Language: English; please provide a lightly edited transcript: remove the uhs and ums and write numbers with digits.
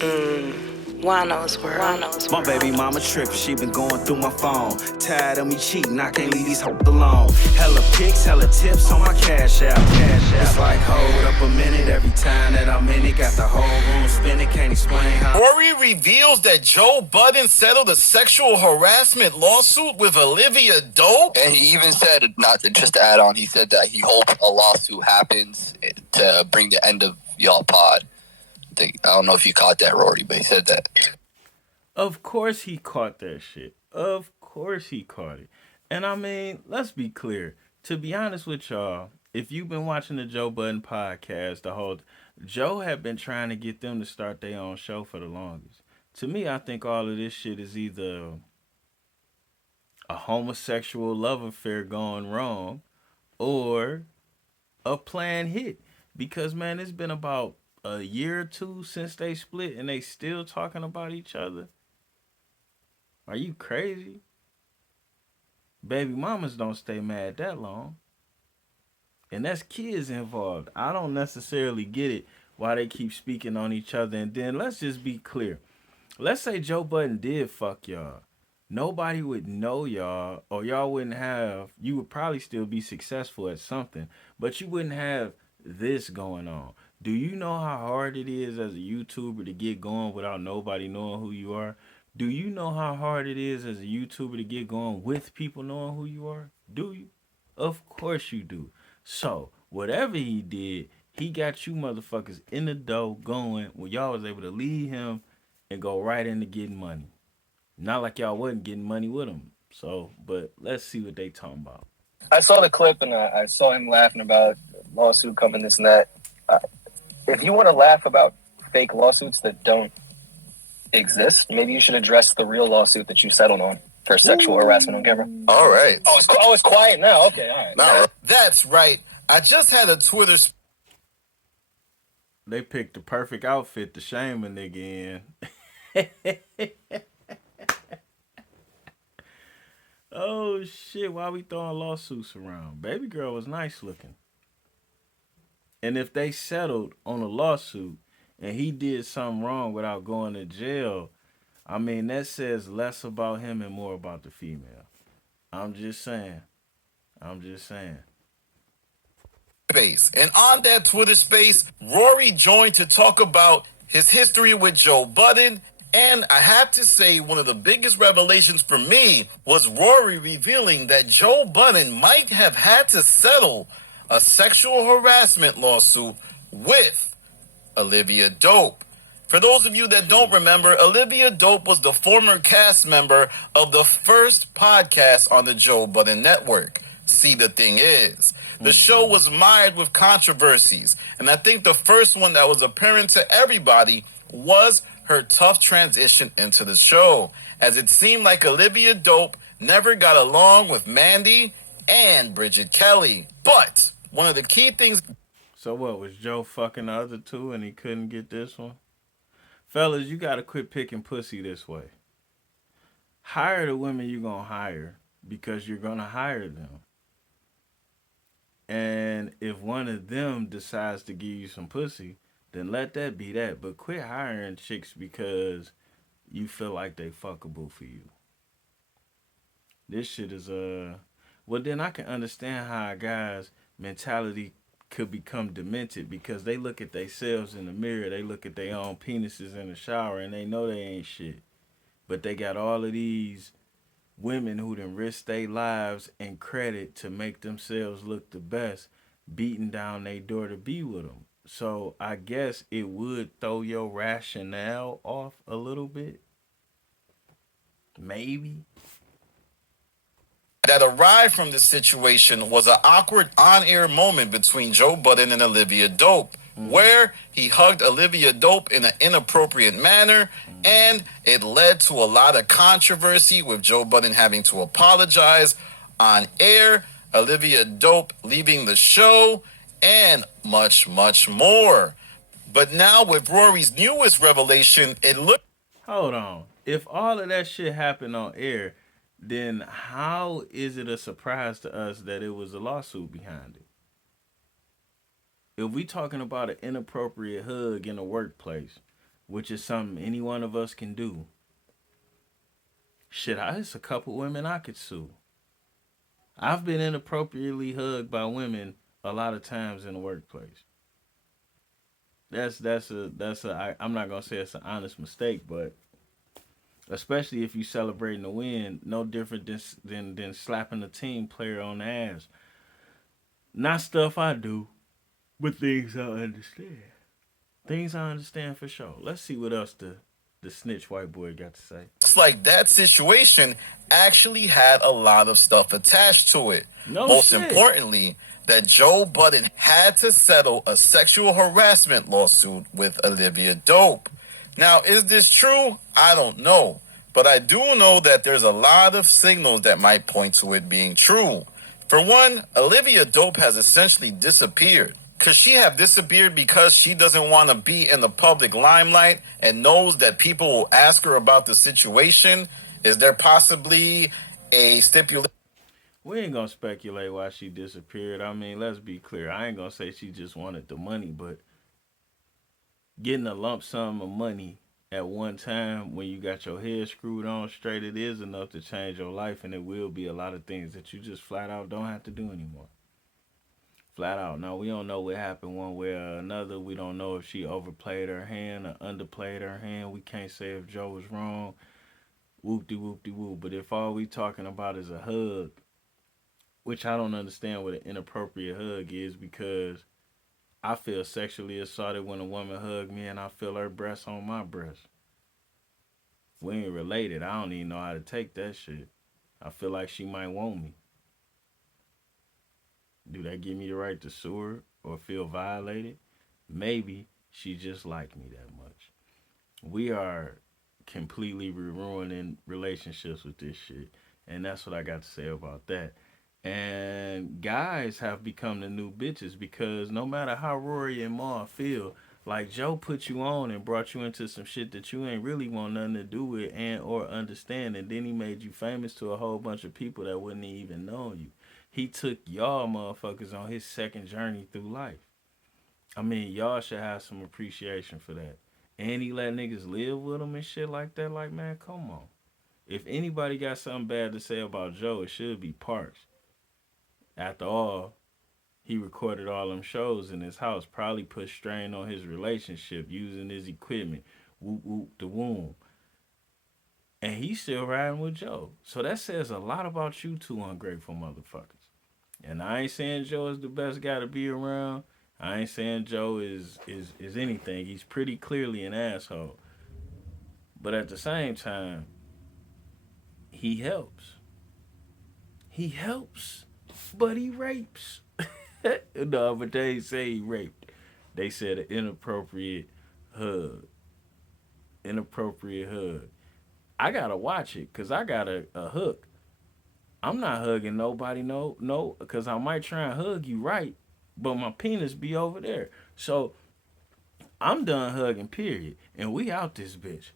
Juan-o's world. My baby mama trippin', she been going through my phone. Tired of me cheating, I can't leave these hoes alone. Hella pics, hella tips on my cash app. It's like, hold up a minute, every time that I'm in it, got the whole room spinning, can't explain how. Rory reveals that Joe Budden settled a sexual harassment lawsuit with Olivia Dope. And he even said, not to, just to add on, he said that he hopes a lawsuit happens to bring the end of y'all pod. I don't know if you caught that, Rory, but he said that. Of course he caught that shit. Of course he caught it. And I mean, let's be clear. To be honest with y'all, if you've been watching the Joe Budden podcast, Joe had been trying to get them to start their own show for the longest. To me, I think all of this shit is either a homosexual love affair gone wrong or a planned hit. Because man, it's been about a year or two since they split and they still talking about each other. Are you crazy? Baby mamas don't stay mad that long. And that's kids involved. I don't necessarily get it why they keep speaking on each other. And then let's just be clear. Let's say Joe Budden did fuck y'all. Nobody would know y'all, or y'all wouldn't have, you would probably still be successful at something, but you wouldn't have this going on. Do you know how hard it is as a YouTuber to get going without nobody knowing who you are? Do you know how hard it is as a YouTuber to get going with people knowing who you are? Do you? Of course you do. So, whatever he did, he got you motherfuckers in the dough going where y'all was able to lead him and go right into getting money. Not like y'all wasn't getting money with him. So, but let's see what they talking about. I saw the clip and I saw him laughing about lawsuit coming, this and that. If you want to laugh about fake lawsuits that don't exist, maybe you should address the real lawsuit that you settled on for sexual harassment on camera. All right. It's quiet now. Okay, all right. No, that's right. I just had a Twitter. They picked the perfect outfit to shame a nigga in. Oh shit, why we throwing lawsuits around? Baby girl was nice looking. And if they settled on a lawsuit and he did something wrong without going to jail, I mean, that says less about him and more about the female. I'm just saying. Space. And on that Twitter space, Rory joined to talk about his history with Joe Budden. And I have to say, one of the biggest revelations for me was Rory revealing that Joe Budden might have had to settle a sexual harassment lawsuit with Olivia Dope. For those of you that don't remember, Olivia Dope was the former cast member of the first podcast on the Joe Budden Network. See, the thing is, the show was mired with controversies, and I think the first one that was apparent to everybody was her tough transition into the show, as it seemed like Olivia Dope never got along with Mandy and Bridget Kelly. But one of the key things... So what, was Joe fucking the other two and he couldn't get this one? Fellas, you gotta quit picking pussy this way. Hire the women you're gonna hire because you're gonna hire them. And if one of them decides to give you some pussy, then let that be that. But quit hiring chicks because you feel like they fuckable for you. This shit is well, then I can understand how a guy's mentality could become demented because they look at themselves in the mirror, they look at their own penises in the shower, and they know they ain't shit. But they got all of these women who done risk their lives and credit to make themselves look the best, beating down their door to be with them. So I guess it would throw your rationale off a little bit. Maybe. That arrived from this situation was an awkward on-air moment between Joe Budden and Olivia Dope, where he hugged Olivia Dope in an inappropriate manner, and it led to a lot of controversy with Joe Budden having to apologize on air, Olivia Dope leaving the show, and much, much more. But now with Rory's newest revelation, it looked... Hold on. If all of that shit happened on air, then how is it a surprise to us that it was a lawsuit behind it? If we talking about an inappropriate hug in the workplace, which is something any one of us can do. Shit, it's a couple women I could sue. I've been inappropriately hugged by women a lot of times in the workplace. I'm not gonna say it's an honest mistake, but especially if you celebrating a win, no different than slapping a team player on the ass. Not stuff I do, but things I understand. Things I understand for sure. Let's see what else the snitch white boy got to say. It's like that situation actually had a lot of stuff attached to it. No Most shit. importantly, that Joe Budden had to settle a sexual harassment lawsuit with Olivia Dope. Now, is this true? I don't know. But I do know that there's a lot of signals that might point to it being true. For one, Olivia Dope has essentially disappeared. Could she have disappeared because she doesn't want to be in the public limelight and knows that people will ask her about the situation? Is there possibly a stipulation? We ain't gonna speculate why she disappeared. I mean, let's be clear. I ain't gonna say she just wanted the money, but getting a lump sum of money at one time when you got your head screwed on straight, it is enough to change your life, and it will be a lot of things that you just flat out don't have to do anymore. Flat out. Now, we don't know what happened one way or another. We don't know if she overplayed her hand or underplayed her hand. We can't say if Joe was wrong. Whoop-de-whoop-de-whoop. But if all we talking about is a hug, which I don't understand what an inappropriate hug is, because I feel sexually assaulted when a woman hug me and I feel her breast on my breast. We ain't related. I don't even know how to take that shit. I feel like she might want me. Do that give me the right to sue her or feel violated? Maybe she just liked me that much. We are completely ruining relationships with this shit. And that's what I got to say about that. And guys have become the new bitches, because no matter how Rory and Ma feel, like Joe put you on and brought you into some shit that you ain't really want nothing to do with and or understand, and then he made you famous to a whole bunch of people that wouldn't even know you. He took y'all motherfuckers on his second journey through life. I mean, y'all should have some appreciation for that. And he let niggas live with him and shit like that. Like, man, come on. If anybody got something bad to say about Joe, it should be Parks. After all, he recorded all them shows in his house, probably put strain on his relationship using his equipment. Whoop, whoop, the womb. And he's still riding with Joe. So that says a lot about you two ungrateful motherfuckers. And I ain't saying Joe is the best guy to be around. I ain't saying Joe is anything. He's pretty clearly an asshole. But at the same time, he helps. He helps, but he rapes. No, but they ain't say he raped. They said an inappropriate hug. Inappropriate hug. I gotta watch it because I got a hook. I'm not hugging nobody, no, because I might try and hug you right, but my penis be over there. So I'm done hugging, period. And we out this bitch.